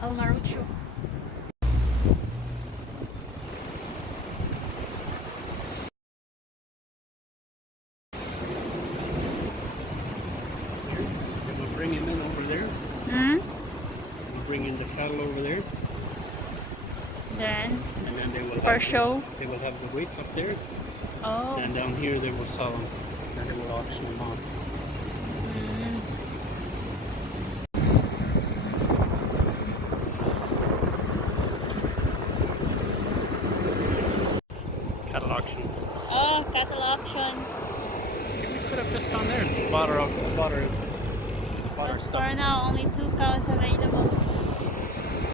Oh, Marucho. They will bring him in over there. Hmm? We'll bring in the cattle over there, Then, and then they will for have show. they will have the weights up there, Oh. and down here they will sell them, and they will auction them off. Mm. Cattle auction. Oh, cattle auction. See, we could have just gone there and bought our But stuff. for now, only 2 cows have